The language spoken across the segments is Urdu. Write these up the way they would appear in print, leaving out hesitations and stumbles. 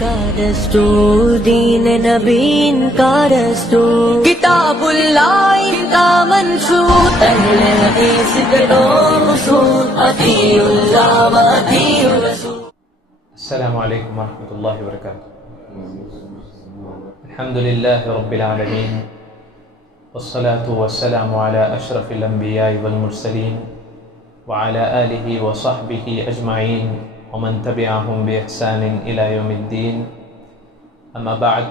کا دستور، دین نبی کا دستور، کتاب اللہ کا منشور، اہل حدیث کے دو اصول، اطیعوا اللہ و اطیعوا الرسول۔ السلام علیکم ورحمۃ اللہ وبرکاتہ۔ الحمد للہ رب العالمین، والصلاة والسلام على اشرف الانبیاء والمرسلین وعلى آلہ وصحبہ اجمعین ومن تبعهم بإحسان إلى يوم الدين، أما بعد،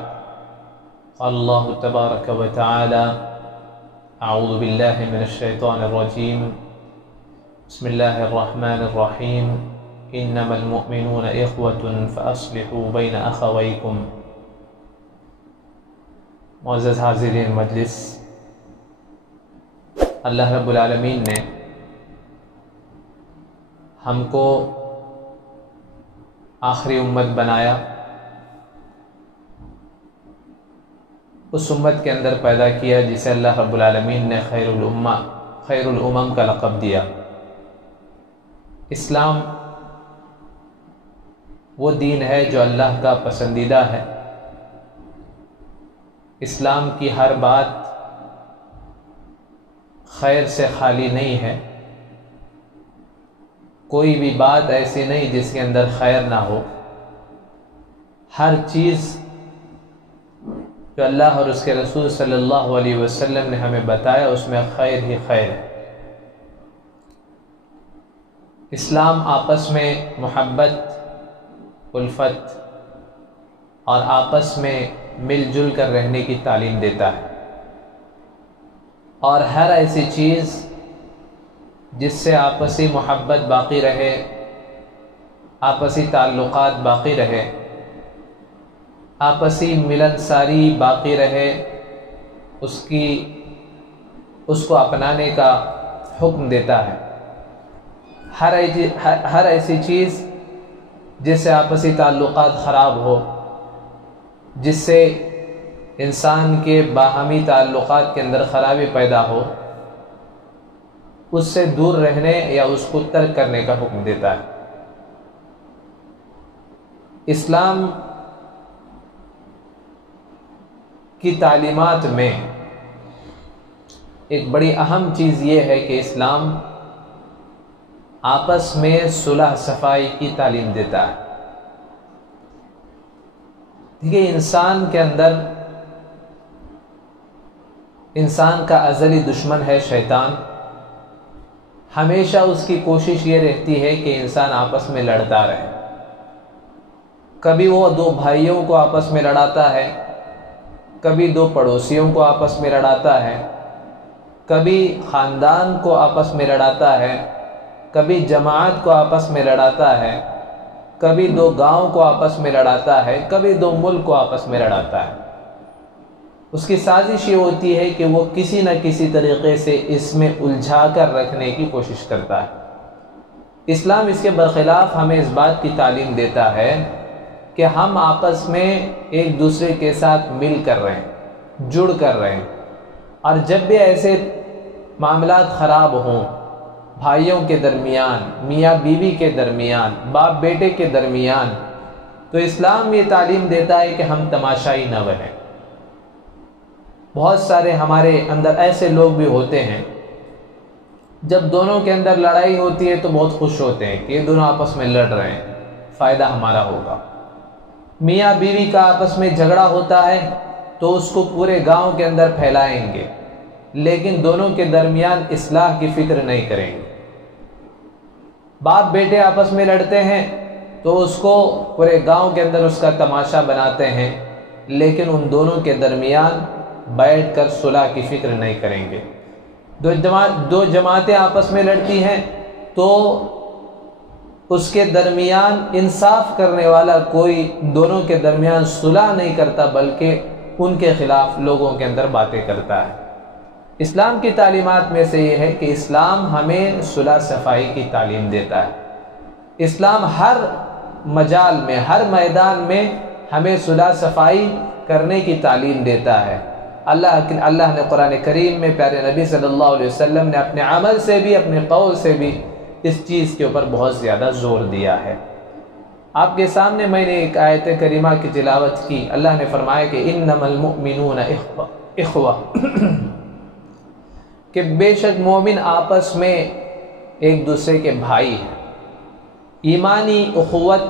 قال الله تبارك وتعالى: أعوذ بالله من الشيطان الرجيم، بسم الله الرحمن الرحيم، إنما المؤمنون إخوة فأصلحوا بين أخويكم۔ معزز حاضرین مجلس، اللہ رب العالمین نے ہم کو آخری امت بنایا، اس امت کے اندر پیدا کیا جسے اللہ رب العالمین نے خیر الامم کا لقب دیا۔ اسلام وہ دین ہے جو اللہ کا پسندیدہ ہے۔ اسلام کی ہر بات خیر سے خالی نہیں ہے، کوئی بھی بات ایسی نہیں جس کے اندر خیر نہ ہو۔ ہر چیز جو اللہ اور اس کے رسول صلی اللہ علیہ وسلم نے ہمیں بتایا اس میں خیر ہی خیر ہے۔ اسلام آپس میں محبت، الفت اور آپس میں مل جل کر رہنے کی تعلیم دیتا ہے، اور ہر ایسی چیز جس سے آپسی محبت باقی رہے، آپسی تعلقات باقی رہے، آپسی ملنساری باقی رہے، اس کو اپنانے کا حکم دیتا ہے۔ ہر ایسی چیز جس سے آپسی تعلقات خراب ہو، جس سے انسان کے باہمی تعلقات کے اندر خرابی پیدا ہو، اس سے دور رہنے یا اس کو ترک کرنے کا حکم دیتا ہے۔ اسلام کی تعلیمات میں ایک بڑی اہم چیز یہ ہے کہ اسلام آپس میں صلح صفائی کی تعلیم دیتا ہے۔ دیکھیے، انسان کے اندر انسان کا ازلی دشمن ہے شیطان۔ ہمیشہ اس کی کوشش یہ رہتی ہے کہ انسان آپس میں لڑتا رہے۔ کبھی وہ دو بھائیوں کو آپس میں لڑاتا ہے، کبھی دو پڑوسیوں کو آپس میں لڑاتا ہے، کبھی خاندان کو آپس میں لڑاتا ہے، کبھی جماعت کو آپس میں لڑاتا ہے، کبھی دو گاؤں کو آپس میں لڑاتا ہے، کبھی دو ملک کو آپس میں لڑاتا ہے۔ اس کی سازش یہ ہوتی ہے کہ وہ کسی نہ کسی طریقے سے اس میں الجھا کر رکھنے کی کوشش کرتا ہے۔ اسلام اس کے برخلاف ہمیں اس بات کی تعلیم دیتا ہے کہ ہم آپس میں ایک دوسرے کے ساتھ مل کر رہیں، جڑ کر رہیں، اور جب بھی ایسے معاملات خراب ہوں، بھائیوں کے درمیان، میاں بیوی کے درمیان، باپ بیٹے کے درمیان، تو اسلام یہ تعلیم دیتا ہے کہ ہم تماشائی نہ بنیں۔ بہت سارے ہمارے اندر ایسے لوگ بھی ہوتے ہیں، جب دونوں کے اندر لڑائی ہوتی ہے تو بہت خوش ہوتے ہیں کہ یہ دونوں آپس میں لڑ رہے ہیں، فائدہ ہمارا ہوگا۔ میاں بیوی کا آپس میں جھگڑا ہوتا ہے تو اس کو پورے گاؤں کے اندر پھیلائیں گے، لیکن دونوں کے درمیان اصلاح کی فکر نہیں کریں گے۔ باپ بیٹے آپس میں لڑتے ہیں تو اس کو پورے گاؤں کے اندر اس کا تماشا بناتے ہیں، لیکن ان دونوں کے درمیان بیٹھ کر صلح کی فکر نہیں کریں گے۔ دو جماعتیں آپس میں لڑتی ہیں تو اس کے درمیان انصاف کرنے والا کوئی دونوں کے درمیان صلح نہیں کرتا، بلکہ ان کے خلاف لوگوں کے اندر باتیں کرتا ہے۔ اسلام کی تعلیمات میں سے یہ ہے کہ اسلام ہمیں صلح صفائی کی تعلیم دیتا ہے۔ اسلام ہر مجال میں، ہر میدان میں ہمیں صلح صفائی کرنے کی تعلیم دیتا ہے۔ اللہ نے قرآن کریم میں پیارے نبی صلی اللہ علیہ وسلم نے اپنے عمل سے بھی، اپنے قول سے بھی اس چیز کے اوپر بہت زیادہ زور دیا ہے۔ آپ کے سامنے میں نے ایک آیت کریمہ کی تلاوت کی. اللہ نے فرمایا کہ انما المؤمنون اخوہ کہ بے شک مومن آپس میں ایک دوسرے کے بھائی ہیں. ایمانی اخوت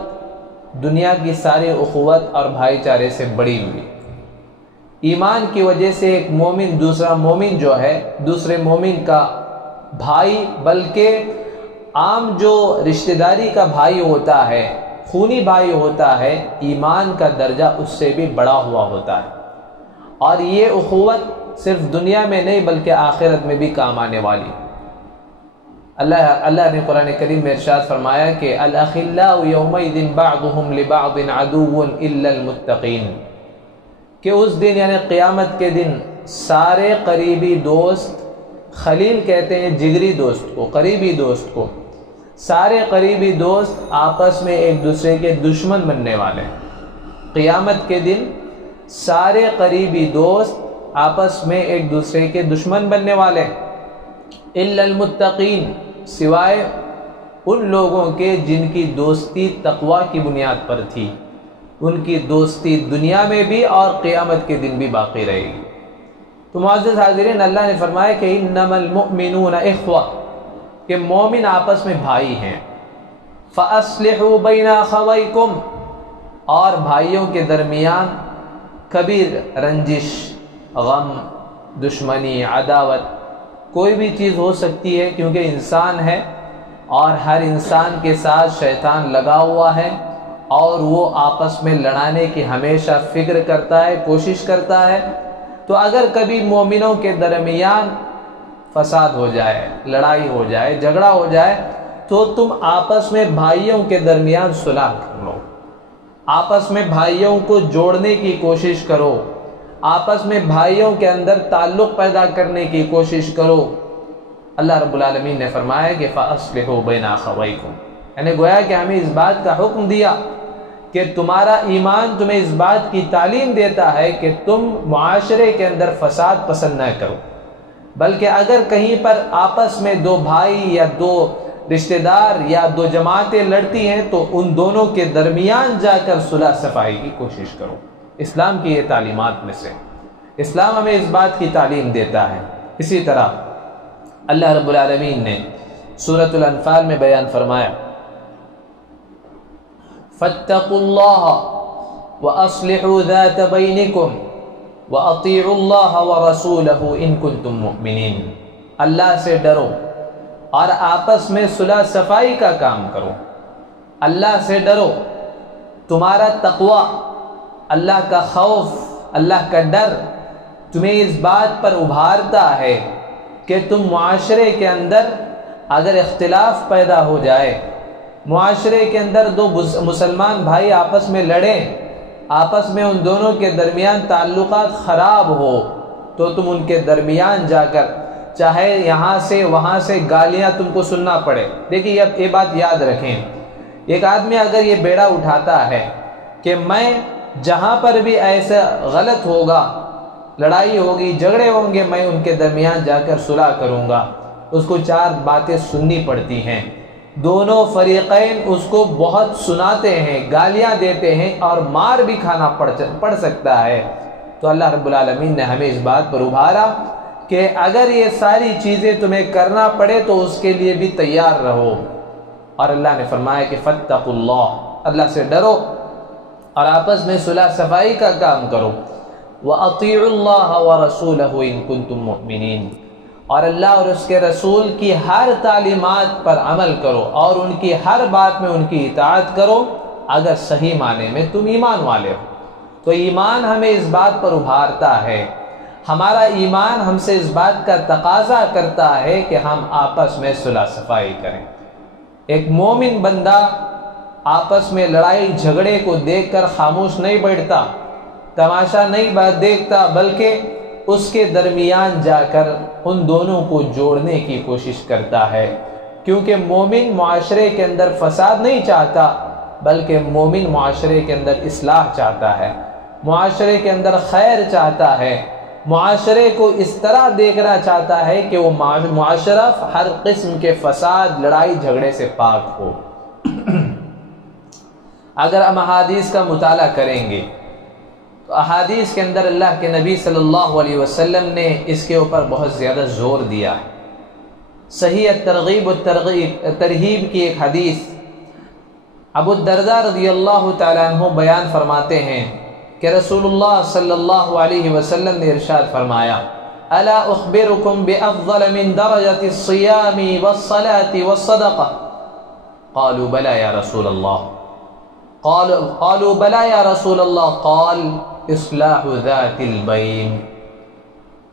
دنیا کی ساری اخوت اور بھائی چارے سے بڑی ہوئی. ایمان کی وجہ سے ایک مومن دوسرا مومن جو ہے دوسرے مومن کا بھائی، بلکہ عام جو رشتہ داری کا بھائی ہوتا ہے، خونی بھائی ہوتا ہے، ایمان کا درجہ اس سے بھی بڑا ہوا ہوتا ہے. اور یہ اخوت صرف دنیا میں نہیں بلکہ آخرت میں بھی کام آنے والی. اللہ نے قرآن کریم میں ارشاد فرمایا کہ الاخلاء یومئذ بعضهم لبعض عدو الا المتقین کہ اس دن یعنی قیامت کے دن سارے قریبی دوست، خلیل کہتے ہیں جگری دوست کو، قریبی دوست کو، سارے قریبی دوست آپس میں ایک دوسرے کے دشمن بننے والے ہیں. قیامت کے دن سارے قریبی دوست آپس میں ایک دوسرے کے دشمن بننے والے ہیں. الا المتقین سوائے ان لوگوں کے جن کی دوستی تقوی کی بنیاد پر تھی، ان کی دوستی دنیا میں بھی اور قیامت کے دن بھی باقی رہے گی. تو معزز حاضرین، اللہ نے فرمایا کہ انما المؤمنون اخوہ کہ مومن آپس میں بھائی ہیں. فاصلحوا بین اخویکم اور بھائیوں کے درمیان کبھی رنجش، غم، دشمنی، عداوت، کوئی بھی چیز ہو سکتی ہے کیونکہ انسان ہے اور ہر انسان کے ساتھ شیطان لگا ہوا ہے اور وہ آپس میں لڑانے کی ہمیشہ فکر کرتا ہے، کوشش کرتا ہے. تو اگر کبھی مومنوں کے درمیان فساد ہو جائے، لڑائی ہو جائے، جھگڑا ہو جائے تو تم آپس میں بھائیوں کے درمیان صلح کر لو، آپس میں بھائیوں کو جوڑنے کی کوشش کرو، آپس میں بھائیوں کے اندر تعلق پیدا کرنے کی کوشش کرو. اللہ رب العالمین نے فرمایا کہ فَأَصْلِحُوا بَيْنَ أَخَوَيْكُمْ یعنی گویا کہ ہمیں اس بات کا حکم دیا کہ تمہارا ایمان تمہیں اس بات کی تعلیم دیتا ہے کہ تم معاشرے کے اندر فساد پسند نہ کرو، بلکہ اگر کہیں پر آپس میں دو بھائی یا دو رشتہ دار یا دو جماعتیں لڑتی ہیں تو ان دونوں کے درمیان جا کر صلح صفائی کی کوشش کرو. اسلام کی یہ تعلیمات میں سے اسلام ہمیں اس بات کی تعلیم دیتا ہے. اسی طرح اللہ رب العالمین نے سورۃ الانفال میں بیان فرمایا فَاتَّقُوا اللَّهَ وَأَصْلِحُوا ذَاتَ بَيْنِكُمْ وَأَطِيعُوا اللَّهَ وَرَسُولَهُ إِن كُنتُم مُّؤْمِنِينَ اللہ سے ڈرو اور آپس میں صلح صفائی کا کام کرو. اللہ سے ڈرو، تمہارا تقوی، اللہ کا خوف، اللہ کا ڈر تمہیں اس بات پر ابھارتا ہے کہ تم معاشرے کے اندر اگر اختلاف پیدا ہو جائے، معاشرے کے اندر دو مسلمان بھائی آپس میں لڑیں، آپس میں ان دونوں کے درمیان تعلقات خراب ہو تو تم ان کے درمیان جا کر چاہے یہاں سے وہاں سے گالیاں تم کو سننا پڑے. دیکھیے یہ بات یاد رکھیں، ایک آدمی اگر یہ بیڑا اٹھاتا ہے کہ میں جہاں پر بھی ایسا غلط ہوگا، لڑائی ہوگی، جھگڑے ہوں گے، میں ان کے درمیان جا کر صلح کروں گا، اس کو چار باتیں سننی پڑتی ہیں. دونوں فریقین اس کو بہت سناتے ہیں، گالیاں دیتے ہیں اور مار بھی کھانا پڑ سکتا ہے. تو اللہ رب العالمین نے ہمیں اس بات پر ابھارا کہ اگر یہ ساری چیزیں تمہیں کرنا پڑے تو اس کے لیے بھی تیار رہو. اور اللہ نے فرمایا کہ فَاتَّقُوا اللَّهَ اللہ سے ڈرو اور آپس میں صلح صفائی کا کام کرو. وَأَطِيعُوا اللَّهَ وَرَسُولَهُ إِن كُنتُم مُّؤْمِنِينَ اور اللہ اور اس کے رسول کی ہر تعلیمات پر عمل کرو اور ان کی ہر بات میں ان کی اطاعت کرو اگر صحیح معنی میں تم ایمان والے ہو. تو ایمان ہمیں اس بات پر ابھارتا ہے، ہمارا ایمان ہم سے اس بات کا تقاضا کرتا ہے کہ ہم آپس میں صلح صفائی کریں. ایک مومن بندہ آپس میں لڑائی جھگڑے کو دیکھ کر خاموش نہیں بیٹھتا، تماشا نہیں دیکھتا، بلکہ اس کے درمیان جا کر ان دونوں کو جوڑنے کی کوشش کرتا ہے. کیونکہ مومن معاشرے کے اندر فساد نہیں چاہتا، بلکہ مومن معاشرے کے اندر اصلاح چاہتا ہے، معاشرے کے اندر خیر چاہتا ہے، معاشرے کو اس طرح دیکھنا چاہتا ہے کہ وہ معاشرہ ہر قسم کے فساد، لڑائی جھگڑے سے پاک ہو. اگر ہم احادیث کا مطالعہ کریں گے تو احادیث کے اندر اللہ کے نبی صلی اللہ علیہ وسلم نے اس کے اوپر بہت زیادہ زور دیا ہے۔ صحیح الترغیب ترہیب کی ایک حدیث ابو الدرداء رضی اللہ تعالیٰ عنہ بیان فرماتے ہیں کہ رسول اللہ صلی اللہ علیہ وسلم نے ارشاد فرمایا الا اخبرکم بافضل من درجۃ الصیام والصلاة والصدقہ قالوا بلى یا رسول اللہ قالوا بلى یا رسول اللہ قال اصلاح ذات البین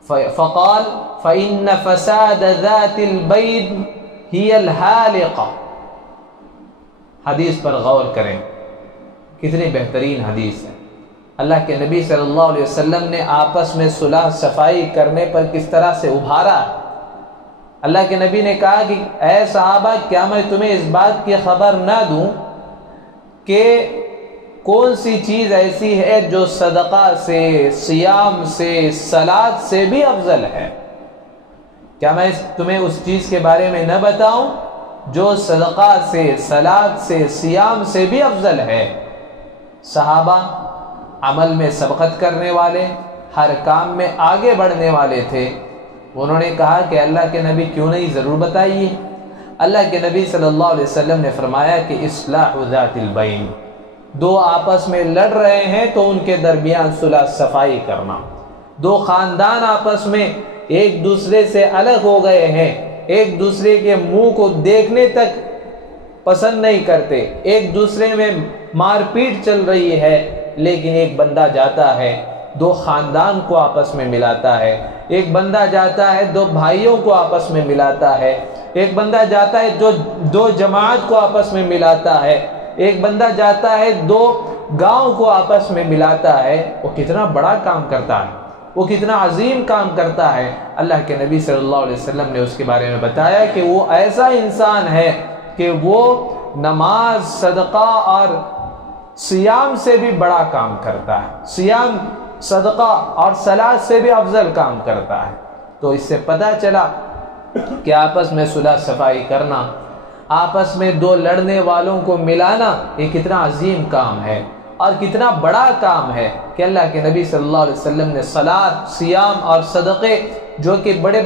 فقال فإن فساد ذات البین هي الحالقہ۔ حدیث پر غور کریں، کتنی بہترین حدیث ہے۔ اللہ کے نبی صلی اللہ علیہ وسلم نے آپس میں صلح صفائی کرنے پر کس طرح سے ابھارا۔ اللہ کے نبی نے کہا کہ اے صحابہ، کیا میں تمہیں اس بات کی خبر نہ دوں کہ کون سی چیز ایسی ہے جو صدقہ سے، صیام سے، صلاۃ سے بھی افضل ہے؟ کیا میں تمہیں اس چیز کے بارے میں نہ بتاؤں جو صدقہ سے، صلاۃ سے، صیام سے بھی افضل ہے؟ صحابہ عمل میں سبقت کرنے والے، ہر کام میں آگے بڑھنے والے تھے۔ انہوں نے کہا کہ اللہ کے نبی کیوں نہیں، ضرور بتائیے۔ اللہ کے نبی صلی اللہ علیہ وسلم نے فرمایا کہ اصلاح ذات البین، دو آپس میں لڑ رہے ہیں تو ان کے درمیان صلح صفائی کرنا۔ دو خاندان آپس میں ایک دوسرے سے الگ ہو گئے ہیں، ایک دوسرے کے منہ کو دیکھنے تک پسند نہیں کرتے، ایک دوسرے میں مار پیٹ چل رہی ہے، لیکن ایک بندہ جاتا ہے دو خاندان کو آپس میں ملاتا ہے، ایک بندہ جاتا ہے دو بھائیوں کو آپس میں ملاتا ہے، ایک بندہ جاتا ہے دو جماعت کو آپس میں ملاتا ہے، ایک بندہ جاتا ہے دو گاؤں کو آپس میں ملاتا ہے۔ وہ کتنا بڑا کام کرتا ہے، وہ کتنا عظیم کام کرتا ہے۔ اللہ کے نبی صلی اللہ علیہ وسلم نے اس کے بارے میں بتایا کہ وہ ایسا انسان ہے کہ وہ نماز، صدقہ اور صیام سے بھی بڑا کام کرتا ہے، صیام، صدقہ اور صلاۃ سے بھی افضل کام کرتا ہے۔ تو اس سے پتہ چلا کہ آپس میں صلح صفائی کرنا، آپس میں دو لڑنے والوں کو ملانا، یہ کتنا عظیم کام ہے اور کتنا بڑا کام ہے کہ اللہ کے نبی صلی اللہ علیہ وسلم نے صلاۃ، صیام اور صدقے جو کہ بڑے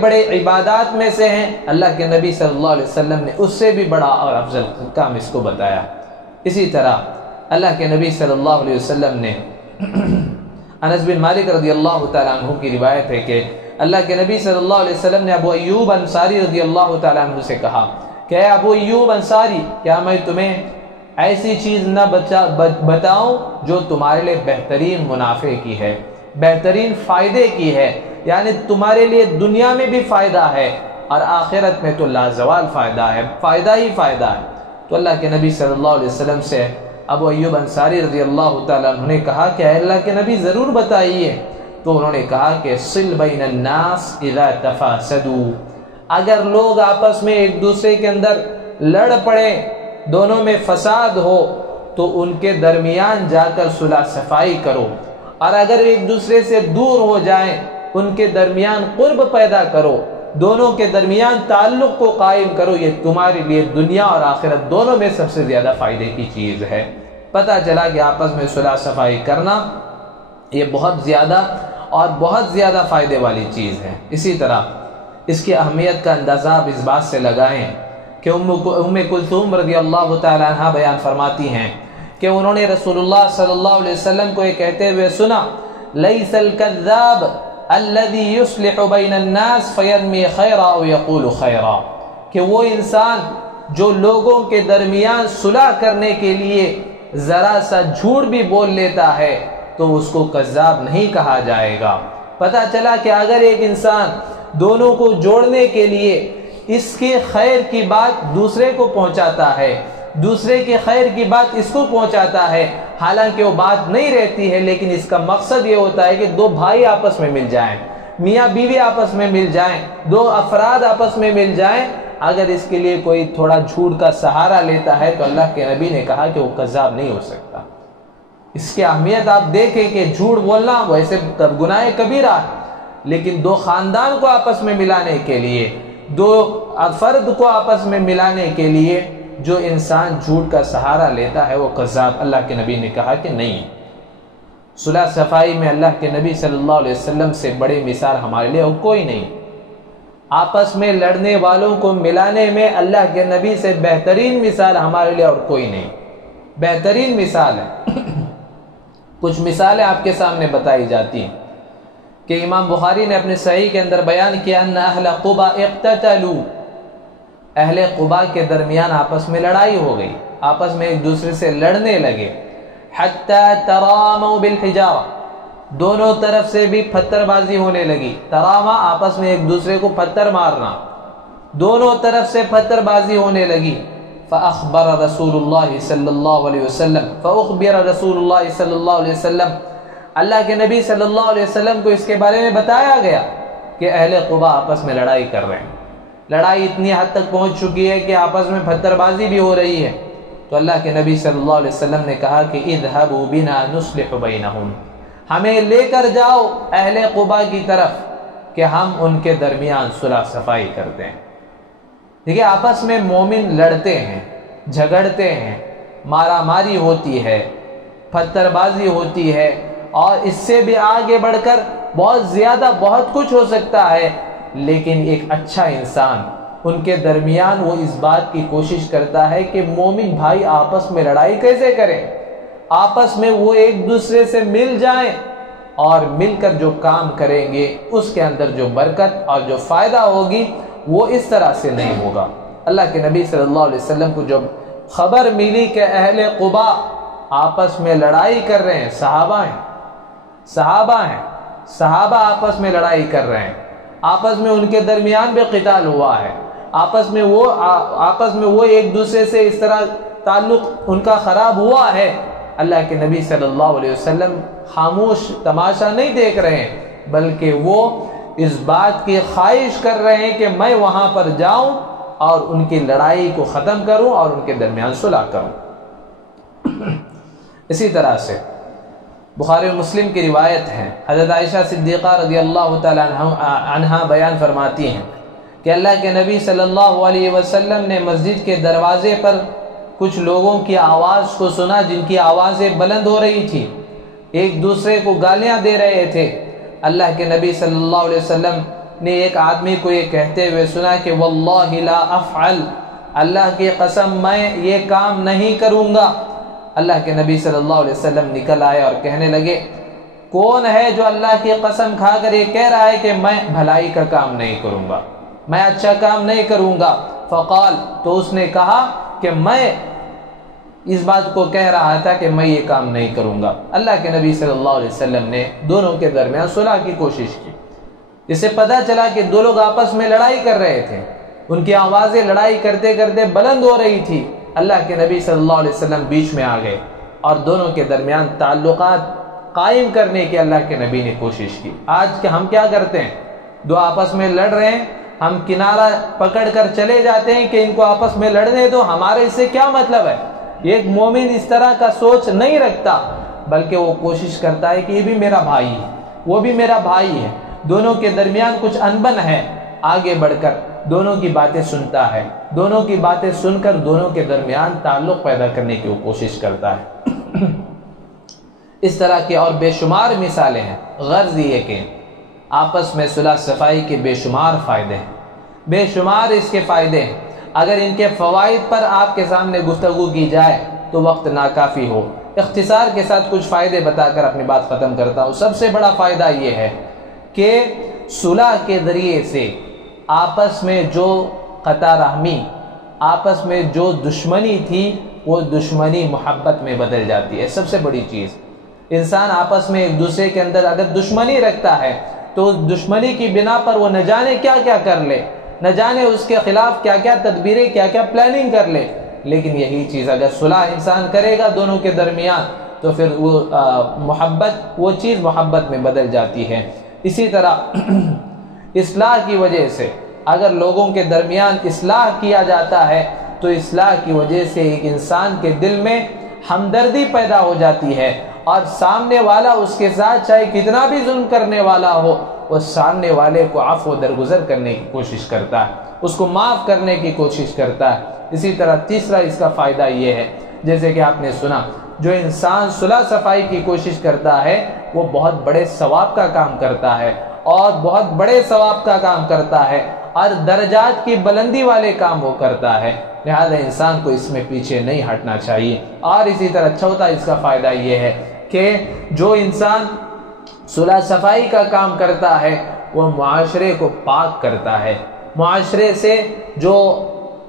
بڑے عبادات میں سے ہیں، اللہ کے نبی صلی اللہ علیہ وسلم نے اس سے بھی بڑا اور افضل کام اس کو بتایا۔ اسی طرح اللہ کے نبی صلی اللہ علیہ وسلم نے انس بن مالک رضی اللہ تعالیٰ عنہ کی روایت ہے کہ اللہ کے نبی صلی اللہ علیہ وسلم نے ابو ایوب انصاری رضی اللہ تعالیٰ عنہ سے کہا کہ اے ابو ایوب انصاری، کیا میں تمہیں ایسی چیز نہ بتاؤں جو تمہارے لیے بہترین منافع کی ہے، بہترین فائدے کی ہے، یعنی تمہارے لیے دنیا میں بھی فائدہ ہے اور آخرت میں تو لازوال فائدہ ہے، فائدہ ہی فائدہ ہے۔ تو اللہ کے نبی صلی اللہ علیہ وسلم سے ابو ایوب انصاری رضی اللہ تعالیٰ عنہ نے کہا کہ اے اللہ کے نبی ضرور بتائیے۔ تو انہوں نے کہا کہ صل بین الناس اذا تفاسدوا، اگر لوگ آپس میں ایک دوسرے کے اندر لڑ پڑے، دونوں میں فساد ہو، تو ان کے درمیان جا کر صلح صفائی کرو، اور اگر ایک دوسرے سے دور ہو جائیں ان کے درمیان قرب پیدا کرو، دونوں کے درمیان تعلق کو قائم کرو، یہ تمہارے لیے دنیا اور آخرت دونوں میں سب سے زیادہ فائدے کی چیز ہے۔ پتہ چلا کہ آپس میں صلح صفائی کرنا یہ بہت زیادہ اور بہت زیادہ فائدے والی چیز ہے۔ اسی طرح اس کی اہمیت کا اندازہ آپ اس بات سے لگائیں کہ ام کلثوم رضی اللہ تعالی عنہ بیان فرماتی ہیں کہ انہوں نے رسول اللہ صلی اللہ علیہ وسلم کو یہ کہتے ہوئے سنا، لیس الکذاب الذی یصلح بین الناس فینمی خیرا او یقول خیرا، کہ وہ انسان جو لوگوں کے درمیان صلح کرنے کے لیے ذرا سا جھوٹ بھی بول لیتا ہے تو اس کو کذاب نہیں کہا جائے گا۔ پتہ چلا کہ اگر ایک انسان دونوں کو جوڑنے کے لیے اس کے خیر کی بات دوسرے کو پہنچاتا ہے، دوسرے کے خیر کی بات اس کو پہنچاتا ہے، حالانکہ وہ بات نہیں رہتی ہے، لیکن اس کا مقصد یہ ہوتا ہے کہ دو بھائی آپس میں مل جائیں، میاں بیوی آپس میں مل جائیں، دو افراد آپس میں مل جائیں، اگر اس کے لیے کوئی تھوڑا جھوٹ کا سہارا لیتا ہے تو اللہ کے نبی نے کہا کہ وہ کذاب نہیں ہو سکتا۔ اس کی اہمیت آپ دیکھیں کہ جھوٹ بولنا ویسے گناہ کبیرہ ہے، لیکن دو خاندان کو آپس میں ملانے کے لیے، دو فرد کو آپس میں ملانے کے لیے جو انسان جھوٹ کا سہارا لیتا ہے وہ کذاب، اللہ کے نبی نے کہا کہ نہیں۔ صلح صفائی میں اللہ کے نبی صلی اللہ علیہ وسلم سے بڑی مثال ہمارے لیے اور کوئی نہیں۔ آپس میں لڑنے والوں کو ملانے میں اللہ کے نبی سے بہترین مثال ہمارے لیے اور کوئی نہیں، بہترین مثال ہے۔ کچھ مثالیں آپ کے سامنے بتائی جاتی ہیں کہ امام بخاری نے اپنے صحیح کے اندر بیان کیا ان اہل قبا اقتتلوا، اہل قبا کے درمیان آپس میں لڑائی ہو گئی، آپس میں ایک دوسرے سے لڑنے لگے، حتی تراموا بالحجارہ، دونوں طرف سے بھی پتھر بازی ہونے لگی۔ تراما آپس میں ایک دوسرے کو پتھر مارنا، دونوں طرف سے پتھر بازی ہونے لگی۔ فأخبر رسول اللہ صلی اللہ علیہ وسلم، فأخبر رسول اللہ صلی اللہ علیہ وسلم، اللہ کے نبی صلی اللہ علیہ وسلم کو اس کے بارے میں بتایا گیا کہ اہل قبا آپس میں لڑائی کر رہے ہیں، لڑائی اتنی حد تک پہنچ چکی ہے کہ آپس میں پتھر بازی بھی ہو رہی ہے۔ تو اللہ کے نبی صلی اللہ علیہ وسلم نے کہا کہ اذهبوا بنا نصلح بینہم، ہمیں لے کر جاؤ اہل قبا کی طرف کہ ہم ان کے درمیان صلح صفائی کرتے ہیں۔ دیکھیے آپس میں مومن لڑتے ہیں، جھگڑتے ہیں، مارا ماری ہوتی ہے، پتھر بازی ہوتی ہے، اور اس سے بھی آگے بڑھ کر بہت زیادہ بہت کچھ ہو سکتا ہے، لیکن ایک اچھا انسان ان کے درمیان وہ اس بات کی کوشش کرتا ہے کہ مومن بھائی آپس میں لڑائی کیسے کریں، آپس میں وہ ایک دوسرے سے مل جائیں اور مل کر جو کام کریں گے اس کے اندر جو برکت اور جو فائدہ ہوگی وہ اس طرح سے نہیں ہوگا۔ اللہ کے نبی صلی اللہ علیہ وسلم کو جب خبر ملی کہ اہل قبا آپس میں لڑائی کر رہے ہیں، صحابہ آپس میں لڑائی کر رہے ہیں، آپس میں ان کے درمیان بھی قتال ہوا ہے، آپس میں وہ ایک دوسرے سے اس طرح تعلق ان کا خراب ہوا ہے، اللہ کے نبی صلی اللہ علیہ وسلم خاموش تماشا نہیں دیکھ رہے ہیں، بلکہ وہ اس بات کی خواہش کر رہے ہیں کہ میں وہاں پر جاؤں اور ان کی لڑائی کو ختم کروں اور ان کے درمیان صلح کروں۔ اسی طرح سے بخاری و مسلم کی روایت ہے، حضرت عائشہ صدیقہ رضی اللہ تعالی عنہا بیان فرماتی ہیں کہ اللہ کے نبی صلی اللہ علیہ وسلم نے مسجد کے دروازے پر کچھ لوگوں کی آواز کو سنا جن کی آوازیں بلند ہو رہی تھی، ایک دوسرے کو گالیاں دے رہے تھے۔ اللہ کے نبی صلی اللہ علیہ وسلم نے ایک آدمی کو یہ کہتے ہوئے سنا کہ واللہ لا افعل، اللہ کی قسم میں یہ کام نہیں کروں گا۔ اللہ کے نبی صلی اللہ علیہ وسلم نکل آئے اور کہنے لگے کون ہے جو اللہ کی قسم کھا کر یہ کہہ رہا ہے کہ میں بھلائی کا کام نہیں کروں گا، میں اچھا کام نہیں کروں گا؟ فقال، تو اس نے کہا کہ میں اس بات کو کہہ رہا تھا کہ میں یہ کام نہیں کروں گا۔ اللہ کے نبی صلی اللہ علیہ وسلم نے دونوں کے درمیان صلح کی کوشش کی۔ اس سے پتہ چلا کہ دو لوگ آپس میں لڑائی کر رہے تھے، ان کی آوازیں لڑائی کرتے کرتے بلند ہو رہی تھی۔ اللہ کے نبی صلی اللہ علیہ وسلم بیچ میں آ گئے اور دونوں کے درمیان تعلقات قائم کرنے کی اللہ کے نبی نے کوشش کی۔ آج کہ ہم کیا کرتے ہیں، دو آپس میں لڑ رہے ہیں، ہم کنارہ پکڑ کر چلے جاتے ہیں کہ ان کو آپس میں لڑنے دو، ہمارے اس سے کیا مطلب ہے۔ ایک مومن اس طرح کا سوچ نہیں رکھتا، بلکہ وہ کوشش کرتا ہے کہ یہ بھی میرا بھائی ہے، وہ بھی میرا بھائی ہے، دونوں کے درمیان کچھ انبن ہے، آگے بڑھ کر دونوں کی باتیں سنتا ہے، دونوں کی باتیں سن کر دونوں کے درمیان تعلق پیدا کرنے کی وہ کوشش کرتا ہے۔ اس طرح کی اور بے شمار مثالیں ہیں۔ غرض یہ کہ آپس میں صلح صفائی کے بے شمار فائدے ہیں، بے شمار اس کے فائدے ہیں۔ اگر ان کے فوائد پر آپ کے سامنے گفتگو کی جائے تو وقت ناکافی ہو۔ اختصار کے ساتھ کچھ فائدے بتا کر اپنی بات ختم کرتا ہوں۔ سب سے بڑا فائدہ یہ ہے کہ صلح کے ذریعے سے آپس میں جو قطع رحمی، آپس میں جو دشمنی تھی وہ دشمنی محبت میں بدل جاتی ہے۔ سب سے بڑی چیز، انسان آپس میں ایک دوسرے کے اندر اگر دشمنی رکھتا ہے تو اس دشمنی کی بنا پر وہ نہ جانے کیا کیا کر لے، نہ جانے اس کے خلاف کیا کیا تدبیریں، کیا کیا پلاننگ کر لے، لیکن یہی چیز اگر صلح انسان کرے گا دونوں کے درمیان تو پھر وہ محبت، وہ چیز محبت میں بدل جاتی ہے۔ اسی طرح اصلاح کی وجہ سے اگر لوگوں کے درمیان اصلاح کیا جاتا ہے تو اصلاح کی وجہ سے ایک انسان کے دل میں ہمدردی پیدا ہو جاتی ہے، اور سامنے والا اس کے ساتھ چاہے کتنا بھی ظلم کرنے والا ہو، وہ سامنے والے کو عفو درگزر کرنے کی کوشش کرتا ہے۔ اس کو معاف کرنے کی کوشش کرتا ہے۔ اسی طرح تیسرا اس کا فائدہ یہ ہے، جیسے کہ آپ نے سنا، جو انسان صلح صفائی کی کوشش کرتا ہے وہ بہت بڑے ثواب کا کام کرتا ہے، اور بہت بڑے ثواب کا کام کرتا ہے، اور درجات کی بلندی والے کام وہ کرتا ہے، لہذا انسان کو اس میں پیچھے نہیں ہٹنا چاہیے۔ اور اسی طرح چوتھا اس کا فائدہ یہ ہے کہ جو انسان صلح صفائی کا کام کرتا ہے وہ معاشرے کو پاک کرتا ہے۔ معاشرے سے جو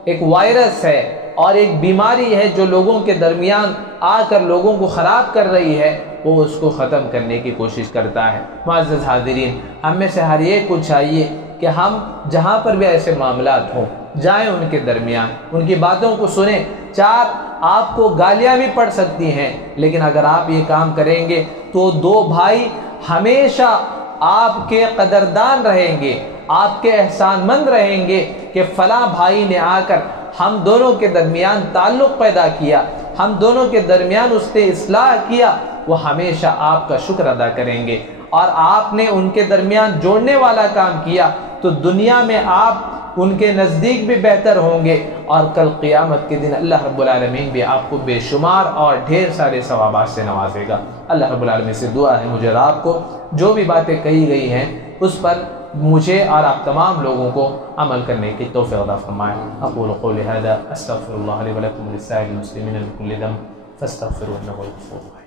ایک وائرس ہے اور ایک بیماری ہے جو لوگوں کے درمیان آ کر لوگوں کو خراب کر رہی ہے، وہ اس کو ختم کرنے کی کوشش کرتا ہے۔ معزز حاضرین، ہم میں سے ہر ایک کو چاہیے کہ ہم جہاں پر بھی ایسے معاملات ہوں جائیں ان کے درمیان، ان کی باتوں کو سنیں۔ چار آپ کو گالیاں بھی پڑ سکتی ہیں، لیکن اگر آپ یہ کام کریں گے تو دو بھائی ہمیشہ آپ کے قدردان رہیں گے، آپ کے احسان مند رہیں گے کہ فلاں بھائی نے آ کر ہم دونوں کے درمیان تعلق پیدا کیا، ہم دونوں کے درمیان اس نے اصلاح کیا۔ وہ ہمیشہ آپ کا شکر ادا کریں گے، اور آپ نے ان کے درمیان جوڑنے والا کام کیا تو دنیا میں آپ ان کے نزدیک بھی بہتر ہوں گے، اور کل قیامت کے دن اللہ رب العالمین بھی آپ کو بے شمار اور ڈھیر سارے ثوابات سے نوازے گا۔ اللہ رب العالمین سے دعا ہے مجھے اور آپ کو جو بھی باتیں کہی گئی ہیں اس پر مجھے اور آپ تمام لوگوں کو عمل کرنے کی توفیق عطا فرمائے۔ اقول قولی ھذا استغفر اللہ لی ولکم ولسائر المسلمین من کل ذنب فاستغفروہ انہ هو الغفور الرحیم۔